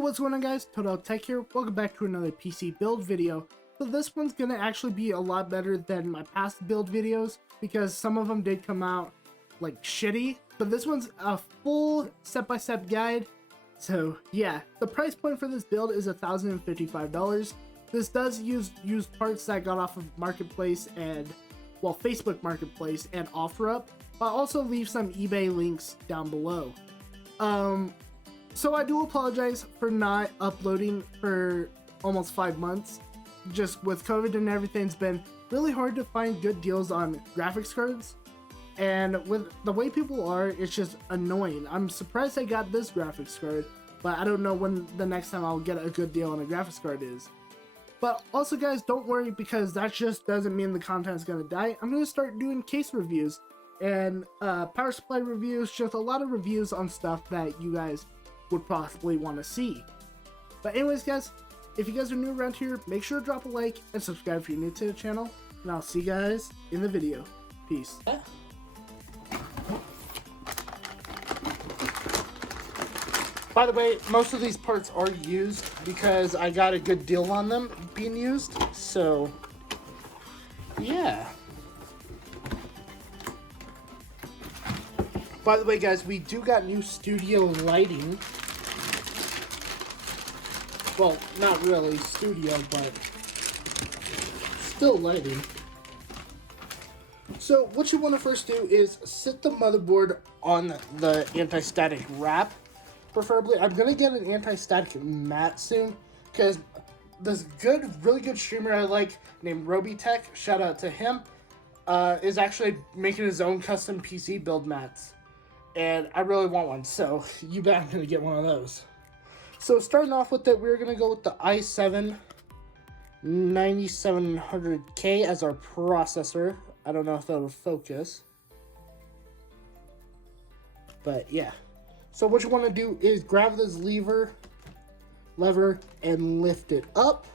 What's going on, guys? Total Tech here. Welcome back to another PC build video. So this one's gonna actually be a lot better than my past build videos because some of them did come out like shitty, but this one's a full step-by-step guide. So yeah, the price point for this build is $1,055. This does use parts that I got off of Marketplace and, well, Facebook Marketplace and OfferUp, but I'll also leave some eBay links down below. So I do apologize for not uploading for almost 5 months. Just with COVID and everything, it's been really hard to find good deals on graphics cards. And with the way people are, it's just annoying. I'm surprised I got this graphics card, but I don't know when the next time I'll get a good deal on a graphics card is. But also, guys, don't worry, because that just doesn't mean the content is going to die. I'm going to start doing case reviews and power supply reviews, just a lot of reviews on stuff that you guys would possibly want to see. But anyways, guys, if you guys are new around here, make sure to drop a like and subscribe if you're new to the channel, and I'll see you guys in the video. Peace. By the way, most of these parts are used because I got a good deal on them being used, so yeah. By the way, guys, we do got new studio lighting. Well, not really studio, but still lighting. So what you want to first do is sit the motherboard on the anti-static wrap. Preferably, I'm going to get an anti-static mat soon, because this really good streamer I like named Robitech, shout out to him, is actually making his own custom PC build mats. And I really want one, so you bet I'm going to get one of those. So starting off with it, we're going to go with the i7 9700K as our processor. I don't know if that'll focus, but yeah. So what you want to do is grab this lever, and lift it up.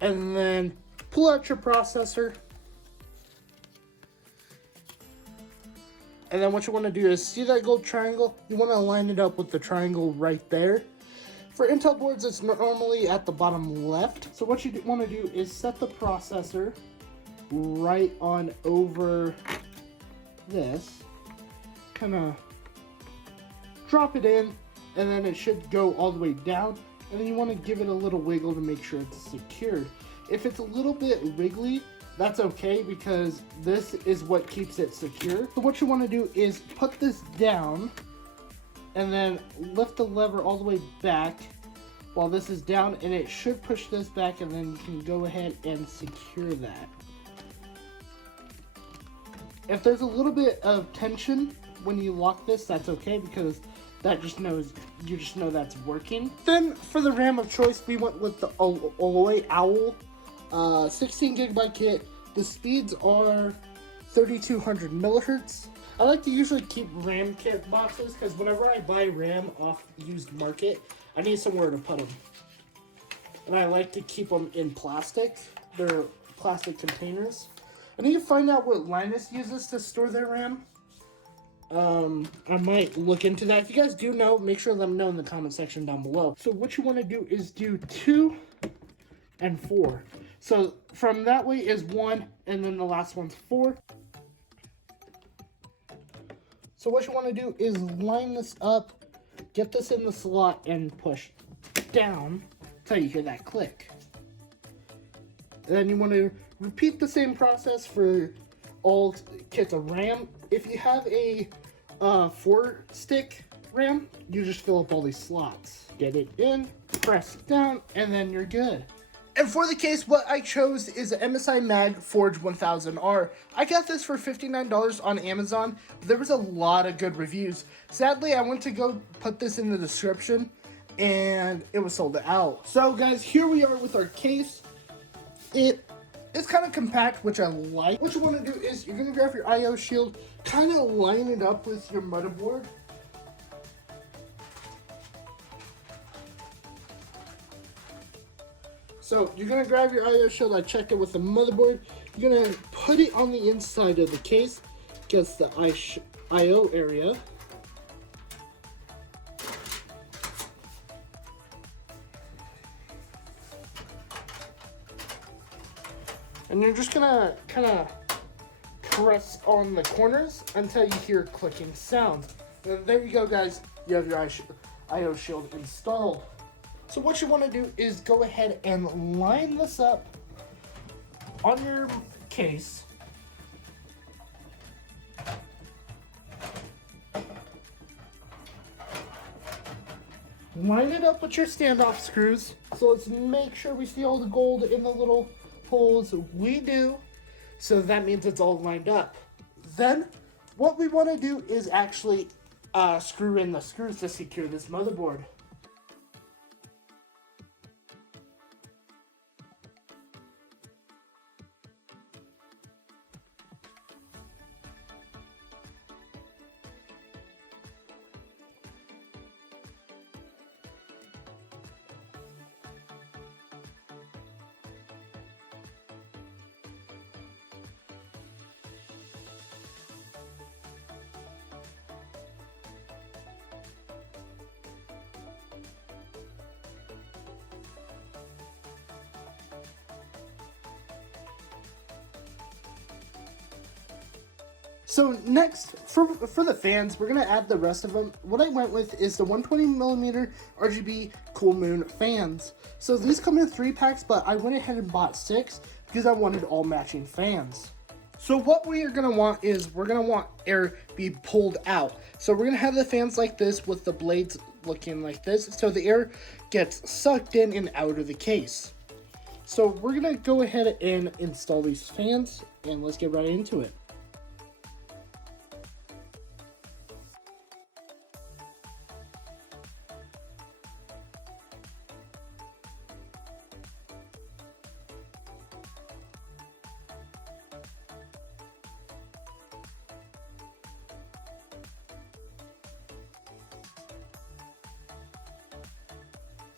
And then pull out your processor. And then what you want to do is, see that gold triangle? You want to line it up with the triangle right there. For Intel boards, it's normally at the bottom left. So what you want to do is set the processor right on over this. Kind of drop it in, and then it should go all the way down. And then you want to give it a little wiggle to make sure it's secured. If it's a little bit wiggly, that's okay, because this is what keeps it secure. So what you want to do is put this down and then lift the lever all the way back while this is down, and it should push this back, and then you can go ahead and secure that. If there's a little bit of tension when you lock this, that's okay, because that just knows, you just know that's working. Then for the RAM of choice, we went with the Alloy Owl 16 gigabyte kit. The speeds are 3200 millihertz. I like to usually keep RAM kit boxes, because whenever I buy RAM off used market, I need somewhere to put them. And I like to keep them in plastic. They're plastic containers. I need to find out what Linus uses to store their RAM. I might look into that. If you guys do know, make sure to let me know in the comment section down below. So what you want to do is do 2 and 4. So from that way is 1, and then the last one's 4. So what you want to do is line this up, get this in the slot, and push down until you hear that click. And then you want to repeat the same process for all kits of RAM. If you have a 4-stick RAM, you just fill up all these slots. Get it in, press down, and then you're good. And for the case, what I chose is an MSI Mag Forge 1000R. I got this for $59 on Amazon. There was a lot of good reviews. Sadly, I went to go put this in the description, and it was sold out. So guys, here we are with our case. It's kind of compact, which I like. What you want to do is you're going to grab your I/O shield, kind of line it up with your motherboard. So you're going to grab your I/O shield. I checked it with the motherboard. You're going to put it on the inside of the case against the I/O area. And you're just gonna kind of press on the corners until you hear clicking sounds. And there you go, guys. You have your IO shield installed. So what you want to do is go ahead and line this up on your case. Line it up with your standoff screws. So let's make sure we see all the gold in the little holes. We do. So that means it's all lined up. Then what we want to do is actually screw in the screws to secure this motherboard. So next, for the fans, we're going to add the rest of them. What I went with is the 120mm RGB Cool Moon fans. So these come in 3 packs, but I went ahead and bought 6 because I wanted all matching fans. So what we are going to want is, we're going to want air be pulled out. So we're going to have the fans like this with the blades looking like this, so the air gets sucked in and out of the case. So we're going to go ahead and install these fans, and let's get right into it.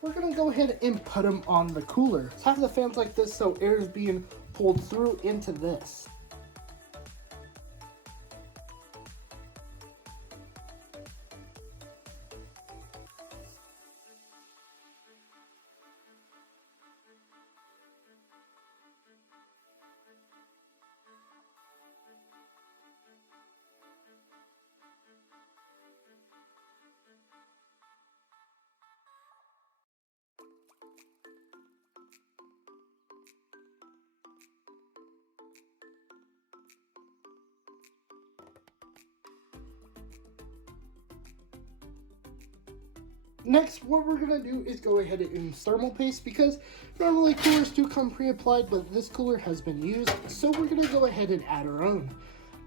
We're gonna go ahead and put them on the cooler. Have the fans like this so air is being pulled through into this. Next, what we're going to do is go ahead and use thermal paste, because normally coolers do come pre-applied, but this cooler has been used, so we're going to go ahead and add our own.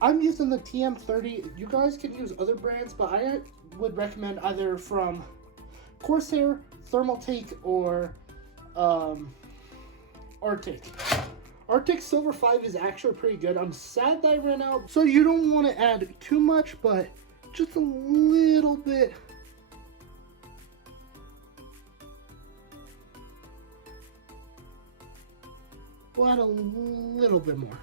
I'm using the TM30. You guys can use other brands, but I would recommend either from Corsair, Thermaltake, or Arctic. Arctic Silver 5 is actually pretty good. I'm sad that I ran out, so you don't want to add too much, but just a little bit. We'll add a little bit more.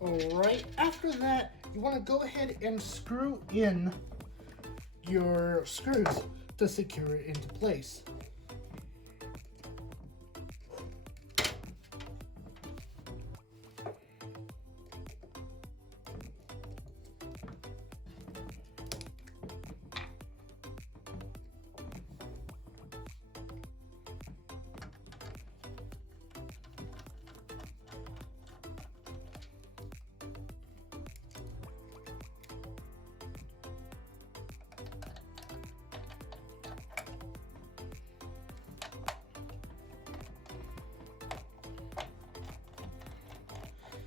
Alright, after that, you want to go ahead and screw in your screws to secure it into place.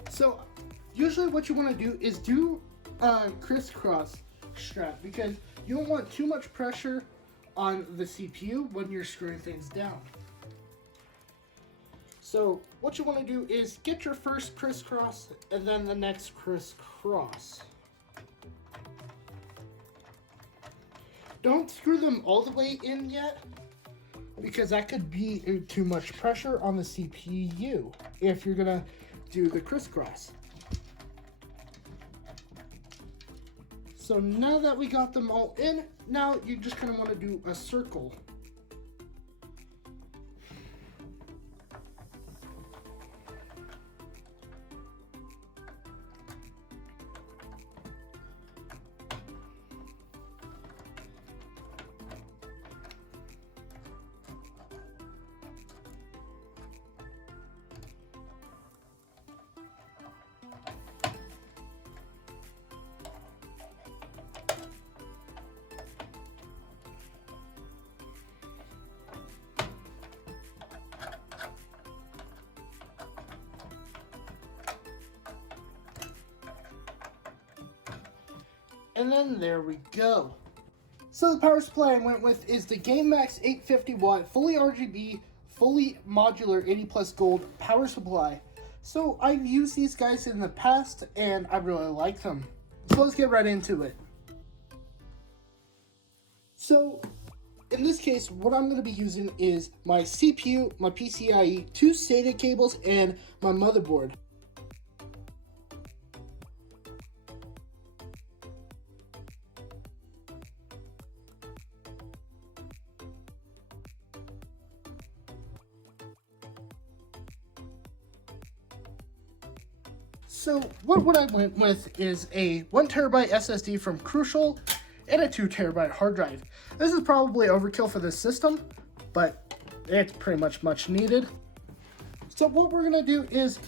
So usually what you want to do is do a crisscross strap, because you don't want too much pressure on the CPU when you're screwing things down. So what you want to do is get your first crisscross and then the next crisscross. Don't screw them all the way in yet, because that could be too much pressure on the CPU if you're gonna do the crisscross. So now that we got them all in, now you just kind of want to do a circle. And then there we go. So the power supply I went with is the GameMax 850 watt, fully RGB, fully modular 80 plus gold power supply. So I've used these guys in the past and I really like them. So let's get right into it. So in this case, what I'm going to be using is my CPU, my PCIe, 2 SATA cables, and my motherboard. So what I went with is a 1TB SSD from Crucial and a 2TB hard drive. This is probably overkill for this system, but it's pretty much needed. So what we're gonna do is,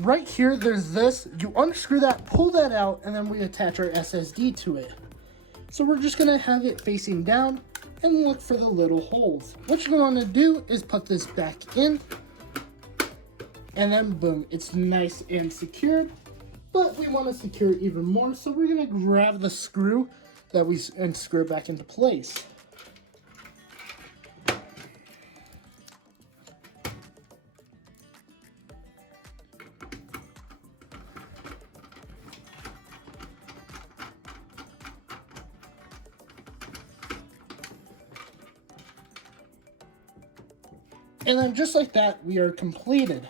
right here there's this, you unscrew that, pull that out, and then we attach our SSD to it. So we're just gonna have it facing down and look for the little holes. What you're gonna do is put this back in, and then boom, it's nice and secured. But we want to secure it even more, so we're gonna grab the screw that and screw it back into place. And then just like that, we are completed.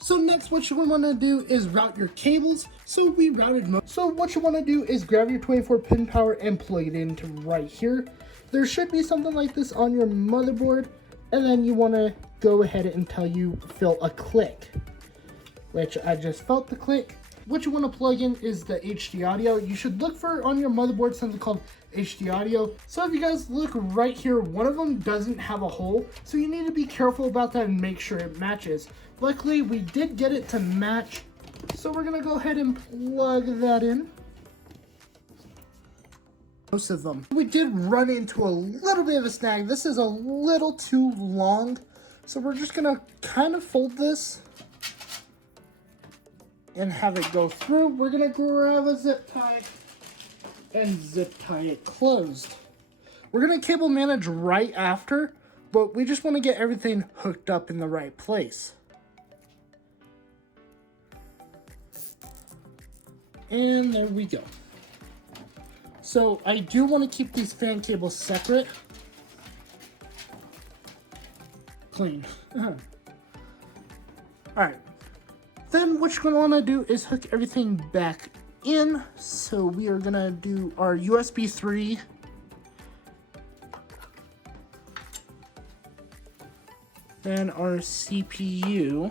So next, what you want to do is route your cables. So we routed most. So what you want to do is grab your 24-pin power and plug it into right here. There should be something like this on your motherboard, and then you want to go ahead until you feel a click, which I just felt the click. What you want to plug in is the HD audio. You should look for on your motherboard something called HD audio. So if you guys look right here, one of them doesn't have a hole, so you need to be careful about that and make sure it matches. Luckily, we did get it to match, so we're gonna go ahead and plug that in. Most of them. We did run into a little bit of a snag. This is a little too long, so we're just gonna kind of fold this and have it go through. We're gonna grab a zip tie and zip tie it closed. We're gonna cable manage right after, but we just want to get everything hooked up in the right place. And there we go. So I do want to keep these fan cables separate. Clean. Alright. Then what you're going to want to do is hook everything back in. So we are going to do our USB 3. Then our CPU.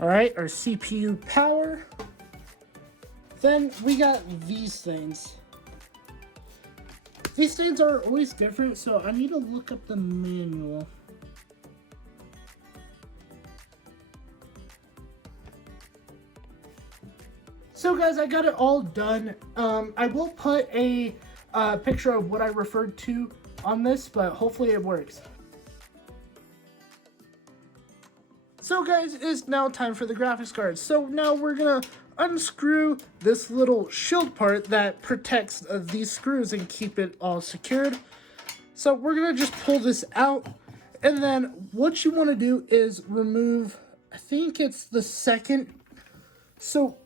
All right, our CPU power. Then we got these things. These things are always different, so I need to look up the manual. So guys, I got it all done. I will put a picture of what I referred to on this, but hopefully it works. So guys, it's now time for the graphics card. So now we're gonna unscrew this little shield part that protects these screws and keep it all secured. So we're gonna just pull this out, and then what you want to do is remove, I think it's the second. So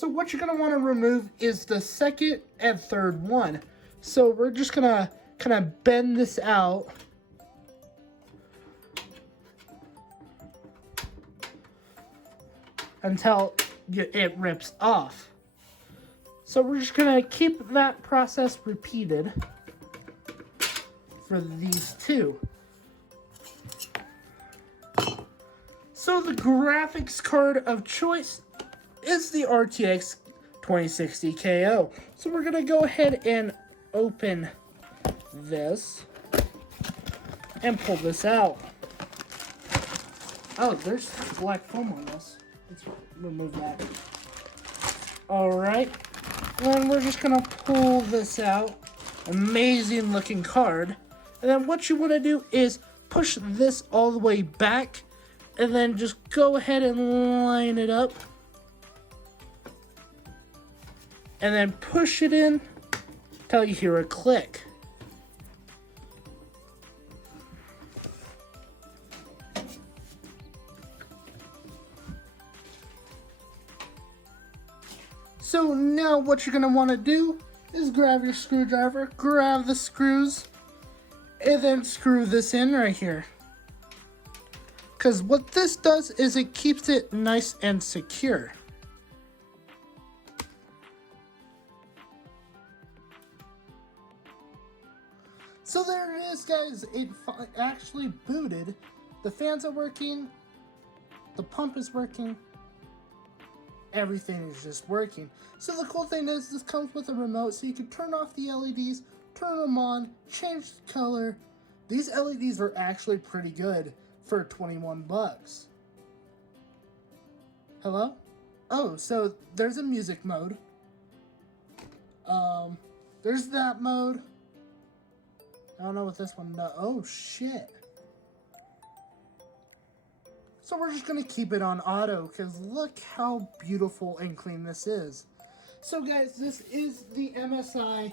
what you're gonna want to remove is the second and third one. So we're just gonna kind of bend this out. Until it rips off. So we're just gonna keep that process repeated for these two. So the graphics card of choice is the RTX 2060 KO. So we're gonna go ahead and open this and pull this out. Oh, there's black foam on this. Let's remove that. Alright. Then we're just gonna pull this out. Amazing looking card. And then what you want to do is push this all the way back. And then just go ahead and line it up. And then push it in until you hear a click. So now what you're going to want to do is grab your screwdriver, grab the screws, and then screw this in right here. Because what this does is it keeps it nice and secure. So there it is, guys. It actually booted. The fans are working. The pump is working. Everything is just working. So the cool thing is this comes with a remote, so you can turn off the LEDs, turn them on, change the color. These LEDs are actually pretty good for 21 bucks. Hello? Oh, so there's a music mode. There's that mode. I don't know what this one does. Oh, shit. So we're just going to keep it on auto, because look how beautiful and clean this is. So guys, this is the MSI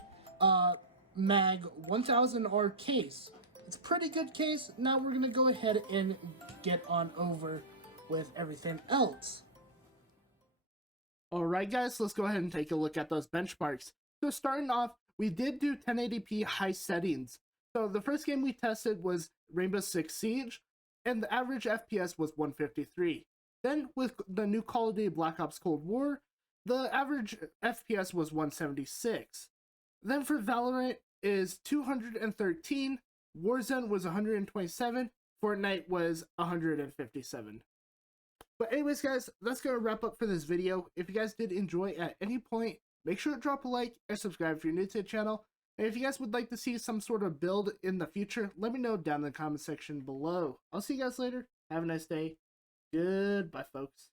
Mag 1000R case. It's a pretty good case. Now we're going to go ahead and get on over with everything else. Alright guys, let's go ahead and take a look at those benchmarks. So starting off, we did do 1080p high settings. So the first game we tested was Rainbow Six Siege, and the average FPS was 153. Then with the new Call of Duty Black Ops Cold War, the average FPS was 176. Then for Valorant is 213, Warzone was 127, Fortnite was 157. But anyways guys, that's going to wrap up for this video. If you guys did enjoy at any point, make sure to drop a like and subscribe if you're new to the channel. And if you guys would like to see some sort of build in the future, let me know down in the comment section below. I'll see you guys later. Have a nice day. Goodbye, folks.